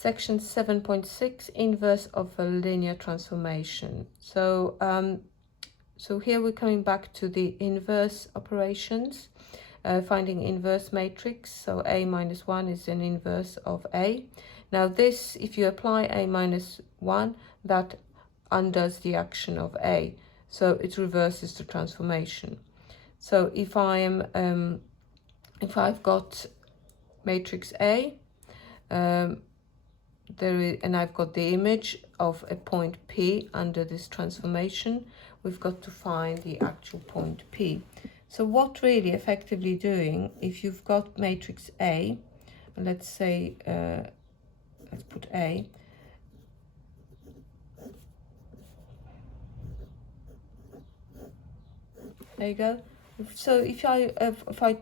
Section 7.6, inverse of a linear transformation. So here we're coming back to the inverse operations, finding inverse matrix. So A minus 1 is an inverse of A. Now this, if you apply A minus 1, that undoes the action of A. So it reverses the transformation. So if I've got matrix A, and I've got the image of a point P under this transformation, we've got to find the actual point P. So what really effectively doing, if you've got matrix A, let's say, let's put A, there you go. So if I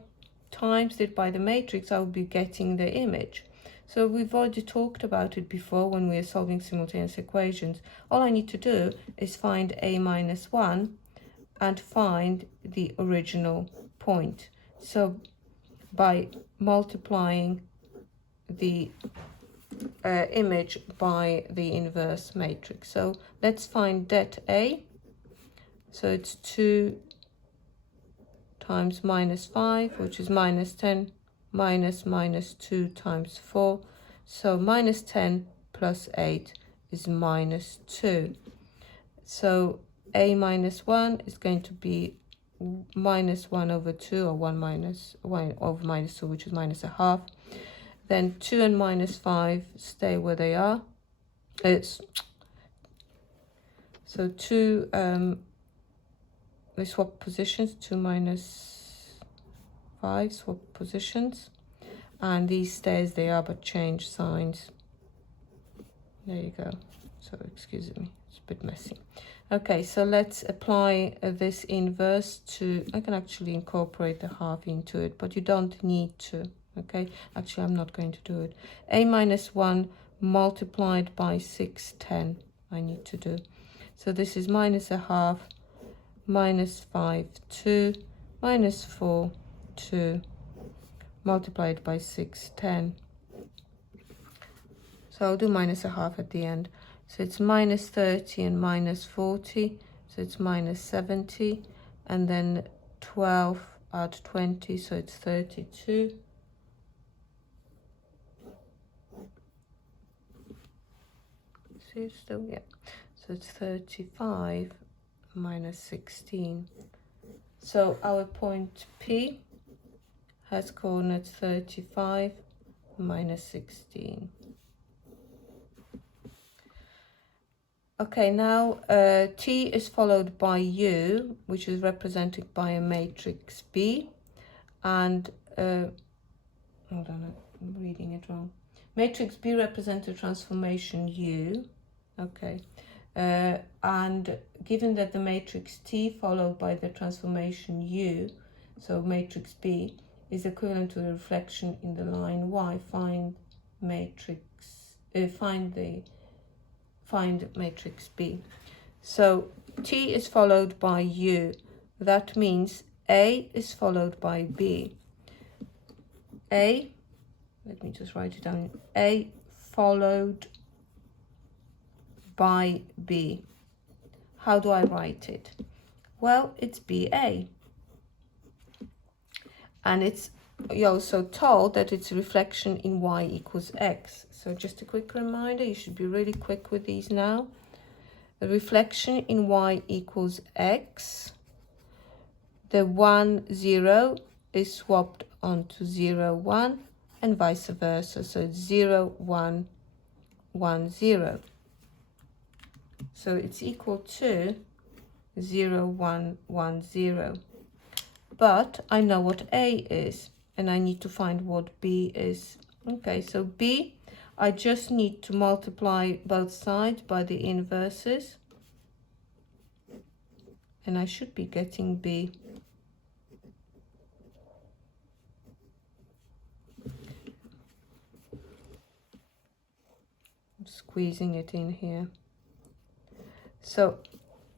times it by the matrix, I will be getting the image. So we've already talked about it before when we are solving simultaneous equations. All I need to do is find A minus 1 and find the original point. So by multiplying the image by the inverse matrix. So let's find det A. So it's 2 times minus 5, which is minus 10, minus 2 times 4. So minus 10 plus 8 is minus 2. So A minus 1 is going to be minus 1 over 2, or 1 over minus 2, which is minus a half. Then 2 and minus 5 stay where they are. So 2, we swap positions, 2 minus 5, swap positions. And these stay as they are, but change signs. There you go. So excuse me, it's a bit messy. Okay, so let's apply this inverse to, I can actually incorporate the half into it, but you don't need to. Okay, actually I'm not going to do it. A minus 1 multiplied by 6, 10 I need to do. So this is minus a half, minus 5, 2, minus 4, 2, multiplied by 6, 10. So I'll do minus a half at the end. So it's minus 30 and minus 40, so it's minus 70, and then 12 add 20, so it's 32. See it still? Yeah. So it's 35 minus 16. So our point P has coordinates 35 minus 16. Okay, now T is followed by U, which is represented by a matrix B, and hold on, I'm reading it wrong. Matrix B represents a transformation U. Okay, and given that the matrix T followed by the transformation U, so matrix B is equivalent to the reflection in the line Y, find matrix B. So T is followed by U. That means A is followed by B. A, let me just write it down. A followed by B. How do I write it? Well, it's BA. And you're also told that it's a reflection in Y equals X. So just a quick reminder, you should be really quick with these now. The reflection in Y equals X. The 1, 0 is swapped onto 0, 1, and vice versa. So it's 0, 1, 1, 0. So it's equal to 0, 1, 1, 0. But I know what A is, and I need to find what B is. Okay, so B, I just need to multiply both sides by the inverses, and I should be getting B. I'm squeezing it in here. So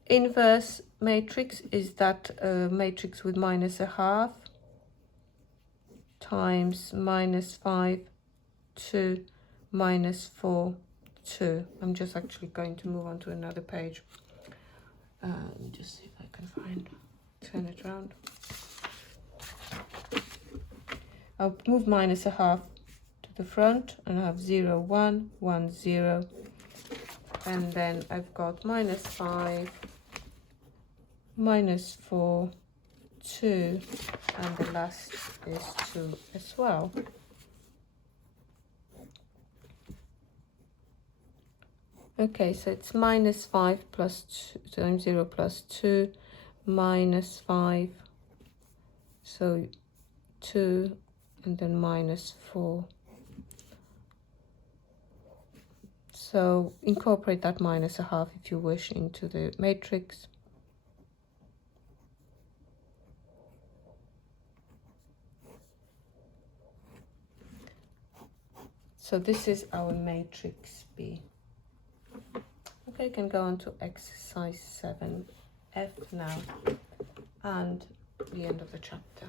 inverse matrix is that matrix with minus a half times minus 5, 2, minus 4, 2. I'm just actually going to move on to another page. Let me just see if I can turn it around. I'll move minus a half to the front, and I have 0, 1, 1, 0. And then I've got minus 5, minus 4, 2, and the last is 2 as well. Okay, so it's minus 5 plus 2 times 0 plus 2, minus 5, so 2, and then minus 4. So incorporate that minus a half if you wish into the matrix. So this is our matrix B. Okay, you can go on to exercise 7F now, and the end of the chapter.